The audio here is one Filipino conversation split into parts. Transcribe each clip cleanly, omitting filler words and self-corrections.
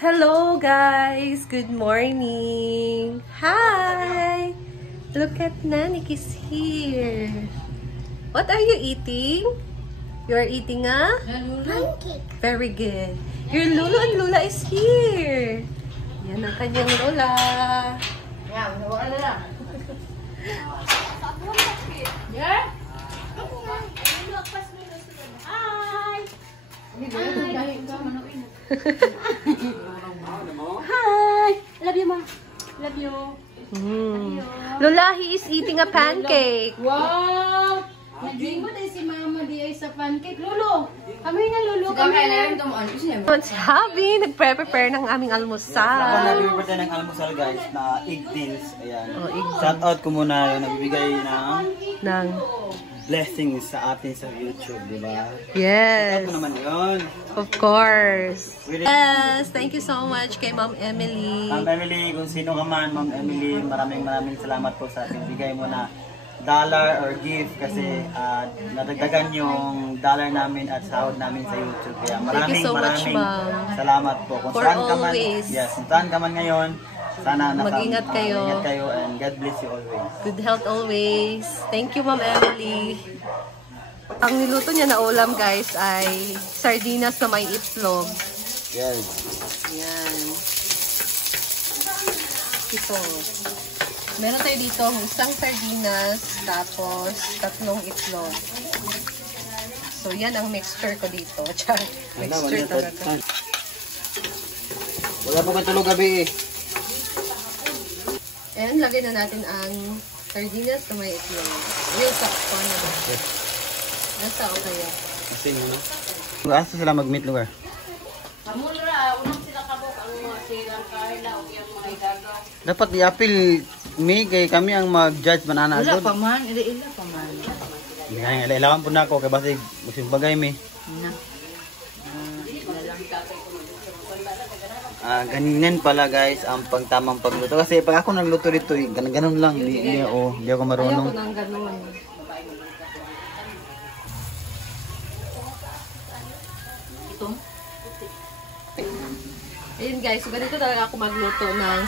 Hello guys! Good morning! Hi! Look at Nanik is here. What are you eating? You're eating a? Pancake. Very good. Your Lulu and Lula is here. Yan ang kanyang Lola. Yeah, wala na lang. Yeah? Hi! Love you, Ma. Love you. Lola, he is eating a pancake. Wow! Naging mo din si Mama di ay sa pancake. Lolo! Kami na, Lolo. Kami na. Si Javi, nagpre-prepare ng aming Ako almusal. nag-prepare ng almusal guys na egg beans. Ayan. Oh, egg beans. Shout out ko muna yung nagbibigay ng Nang, blessings sa atin sa YouTube, di ba? yes, Shout out ko naman yun. of course. Really? Yes, thank you so much kay Ma'am Emily. Ma'am Emily, kung sino ka man, Ma'am Emily, maraming salamat po sa bigay mo na dollar or gift kasi nadagdagan yung dollar namin at sahod namin sa YouTube. Kaya Thank you so much, Ma'am. salamat po. Kung For saan ka man, always. yes, kung saan ka man ngayon, sana Mag-ingat kayo. Ingat kayo and God bless you always. Good health always. Thank you, Ma'am Emily. Ang niluto niya na ulam, guys, ay sardinas na may itlog. Yes. Yan. Ito. Meron tayo dito isang sardinas, tapos 3 itlog. So, yan ang mixture ko dito. Char, mixture talaga. Wala po kang tulog gabi eh. And, lagay na natin ang sardinas na may itlog. Yung sakto na. Nasa o kaya? Kasi mo na. Asa sila mag-meet lugar? Kamulra, unang sila kabok ang mga silang Carla o yung mga igaga. Dapat i-appeal me kay kami ang mag-judge banana Wala agad. pa man, ila pa man. Ilawan po na ako kay basig musim bagay me. Na. Ganyan pala guys ang pagtamang pagluto kasi pag ako nagluto dito ganun lang hindi ako Ayaw marunong. ko nang ganun. Ito? Ayun guys, so ganito talaga ako magluto ng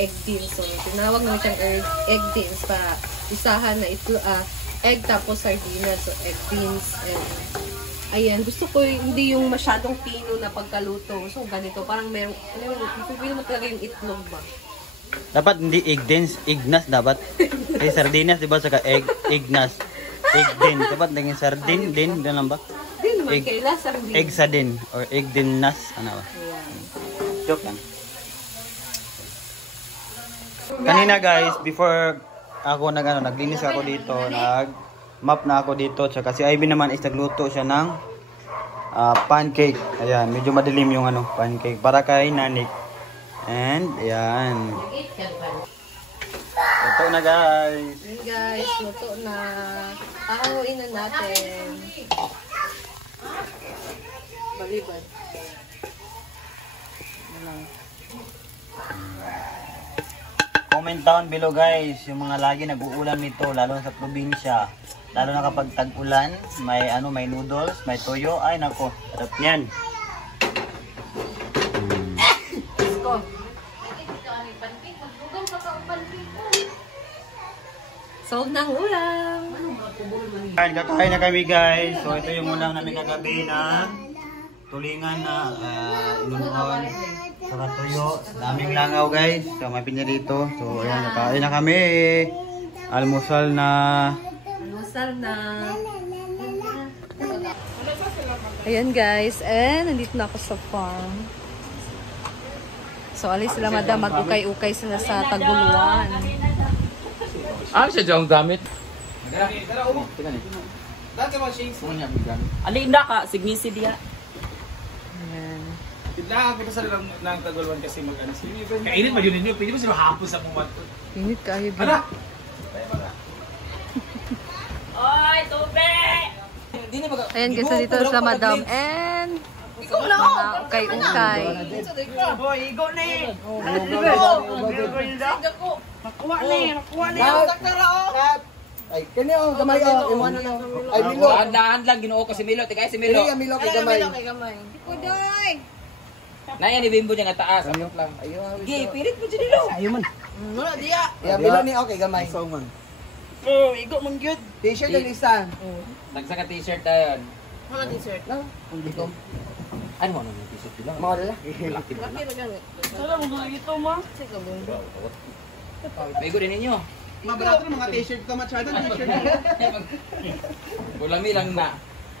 egg beans. So, tinawag naman siyang egg beans para isahan na ito, egg tapos sardinas. So, egg beans. And, ayan, gusto ko hindi yung masyadong pino na pagkaluto. So, ganito, parang meron, ipipino mo talaga yung itlog ba? Dapat hindi ignas dapat. Kay sardinas diba saka ignas. Egg din. Dapat naging sardin din lang ba? Hindi naman, kaila sardine. Egg sardin or egg din nas ano ba? Ayan. Joke lang. Kanina guys, before ako naglinis ako dito, nag-map na ako dito. Tsaka si Ivy naman is nagluto siya ng pancake. Ayan, medyo madilim yung pancake para kay Nanik. And, ayan. Ito na guys. Ayan guys, luto na. Ahaluin na natin. Balibad. Comment down below guys, yung mga lagi nag-uulam nito, lalo sa probinsya. Lalo na kapag tag-ulan, may noodles, may toyo. Ay nako, sarap niyan. Solve ng ulam. Kakain na kami guys. So ito yung ulam namin kagabi na tulingan na inunuan. Saka tuyo. Daming langaw guys. So may pinya dito. So ayan, kakain na kami. Almusal na. Almusal na. Ayan guys, and nandito na ako sa farm. So alis sila madam, mag-ukay-ukay sila sa taguluan. Ano siya dyan gamit? Alin na ka, signisi diya. Ayan. Bigla ako sa ng Tagulwan kasi mag-ano sila. Kainit ba yun ninyo? Pwede ba sila hapon sa pumat? Init kayo. Ala! Oy, tubig! Ayan guys, nandito na sila madam, and mga ukay-ukay. Hoy, igo na eh! Makuha na eh! Makuha na eh! Ay, kani gamay iwan na. Ay, Milo. Dahan lang ginoo ko si Milo, tigay si Milo. Milo kay gamay. Kudoy! Naya ni Bimbo niya nga taas. Ayok lang. Gi, pilit mo dyan nilo. Ayaw man. Wala diya. Yeah, Milo ni okay gamay. So man. Oh, igo man gyud. T-shirt yung isa. Nagsa ka t-shirt na yun. Wala t-shirt. No, kung dito. Ano mo nung t-shirt bilang? Mga dala. Laki ba? Laki na gani. Wala mo kung ito ma. Sige mo. Bigo din ninyo. Mabarato ng mga t-shirt ka, masyadong t-shirt. Ulami lang na.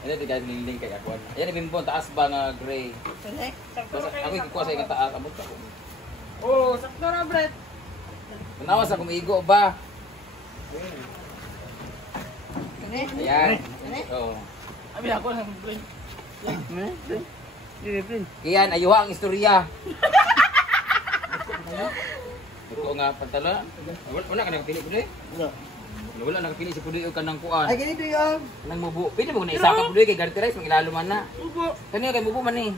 Ano ito guys, liling kay ako. Ayan, Bimbo, taas ba nga gray? Ako ikukuha sa yung taas. Abot ako. Oh, sakto na Brett. Manawas ako maigo ba? Ayan. Oo. Abi ako na Brett. Kiyan, ayuha ang istorya. Ito nga pantala. Wala ka nakapili po doy? Wala nakapili si Pudoy o kanang kuan. Ay, ganito yung... Nang mubu. Pwede mo na isa ka Pudoy kay Garty Rice, mag-ilalo man na. Kanina kay mubu man eh.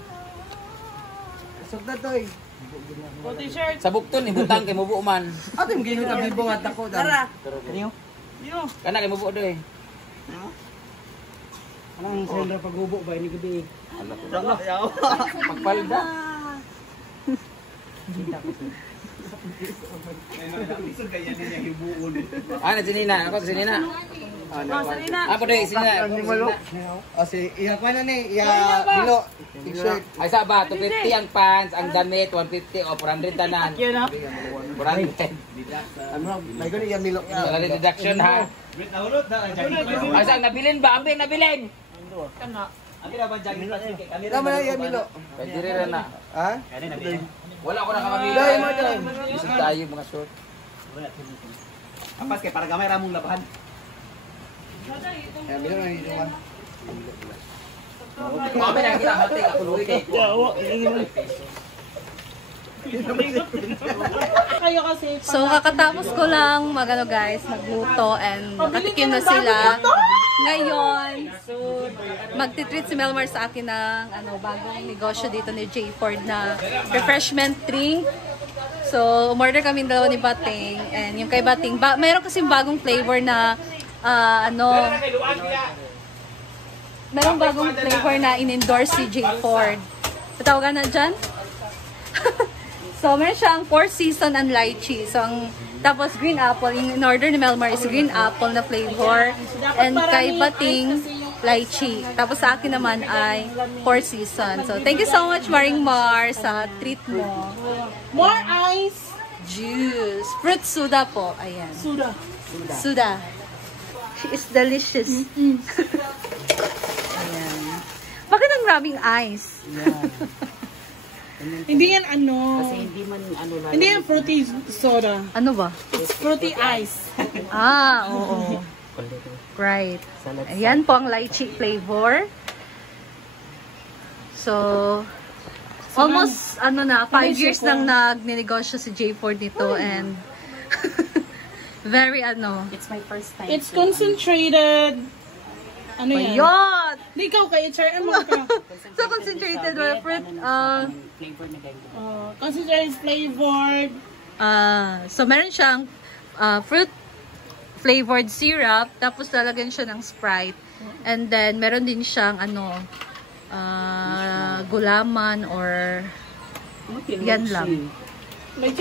Sugda to eh. Sa bukton, ibutang kay mubu man. Ate, yung ginit ang bibo at ako. Tara. Kana kay mubu doy. Anong sendra pag-ubo ba? Ini gabi. Pagpalda. Ano si Nina? Ako si Nina. Ako doy, si Nina. O si, iya pa na ni, iya Milo. T-shirt. Ay sa ba, 250 ang pants, ang damit 150 o 400 tanan. 400. Ano, may gani iya Milo. Wala rin deduction ha. Ay sa nabilin ba? Ambing nabilin. Tama na iya Milo. Pwede rin na. Ha? Wala ko na kamamilo. Dahil mo dyan. Isip tayo mga short. Apas kay para gamay ramong labahan. Iya Milo na dito man. Mami na kita hati ako luwi kay ko. Kayo kasi. So, kakatapos ko lang magano guys, magluto and nakatikim na sila. Ngayon, magtitreat si Melmar sa akin ng bagong negosyo dito ni J. Ford na refreshment drink. So, umorder kami dalawa ni Bating and yung kay Bating, mayroon kasing bagong flavor na mayroong bagong flavor na in-endorse si J. Ford. Tatawagan na dyan? So, meron siyang 4 season and lychee. So, tapos green apple. In order ni Melmar is green apple na flavor. And kay Bating, lychee. Tapos sa akin naman ay 4 season. So, thank you so much, Maring Mar, sa treat mo. More ice. Juice. Fruit soda po. Ayan. Soda. She is delicious. Ayan. Bakit ang maraming ice? Hindi yan Kasi hindi man Hindi yan fruity soda. Ano ba? It's fruity ice. Oo. Right. Ayan po ang lychee flavor. So, almost 5 years nang nagninegosyo si J. Ford nito and very It's my first time. It's concentrated. Ano yan? Ayun! Hindi ikaw kay HRM mo ka. So, concentrated fruit. Concentrated flavored. So, meron siyang fruit flavored syrup. Tapos, lalagyan siya ng Sprite. And then, meron din siyang gulaman or yan lang. Like,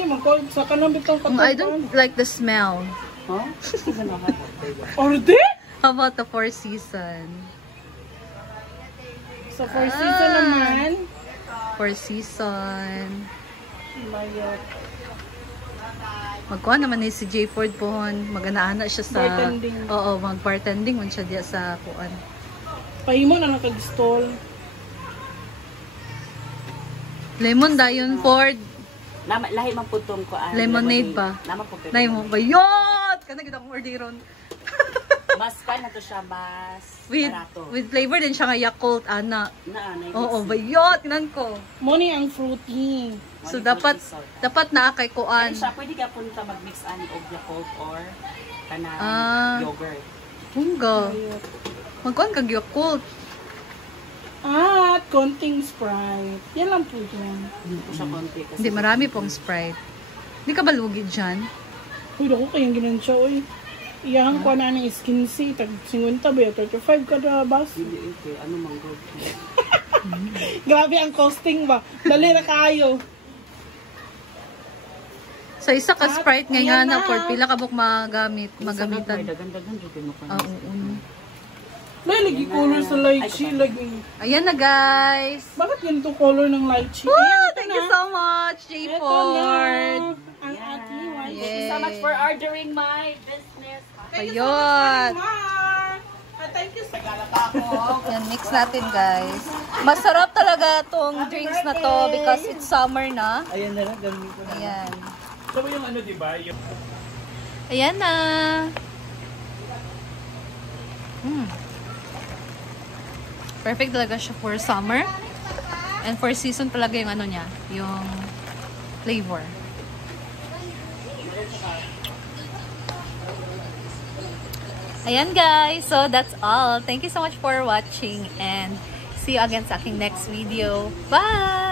sa kanang bitong I don't like the smell. Order? How about the 4 season? So, 4 season naman. 4 season. Magkuha naman ni si J. Ford pohon. Mag-ana-ana siya sa... Bartending. Oo, mag-bartending man siya diya sa kuan. Pahimo na nakag-stall. Lemon dayon Ford. Lahi man po itong kuan. Lemonade ba? Naman po ito. Nay mo bayot! Kana kita kong orderon. Mas pa na to siya, mas barato. With flavor din siya nga Yakult, ana. Oo, Na bayot. Kinan ko. Money ang fruity. So, dapat na kay kuan. siya, pwede ka punta mag-mix ani og Yakult or kanang yogurt. Hungga. Magkuhan kag Yakult. At konting Sprite. Yan lang po dyan. Hindi po siya konti. Kasi Hindi, marami pong Sprite. Hindi ka ba lugi dyan? Uy, ako kayang ginansya, uy. Iyahan ko na ng skin C. Tag 50 ba yun? 35 kada bus. hindi ito. Ano mang good. Grabe ang costing ba? Dali na kayo. So isa ka Sprite ngayon na for pila ka buk magamitan. Dagan-dagan jud mo Ah, oo. May lagi color sa lychee. Lagi. Ayan na guys. Bakit ganito color ng lychee? Woo! Thank you so much, J Ford. Ang ate. Thank you so much for ordering my business. Ayun. Thank you sa galata ako. Yan, mix natin guys. Masarap talaga tong drinks na to because it's summer na. Ayan na lang, ganito na. Ayan. So yung ano, di ba? Yung... Ayan na. Perfect talaga siya for summer. And for season talaga yung ano niya, yung flavor. Ayan guys, so that's all. Thank you so much for watching and see you again sa aking next video. Bye!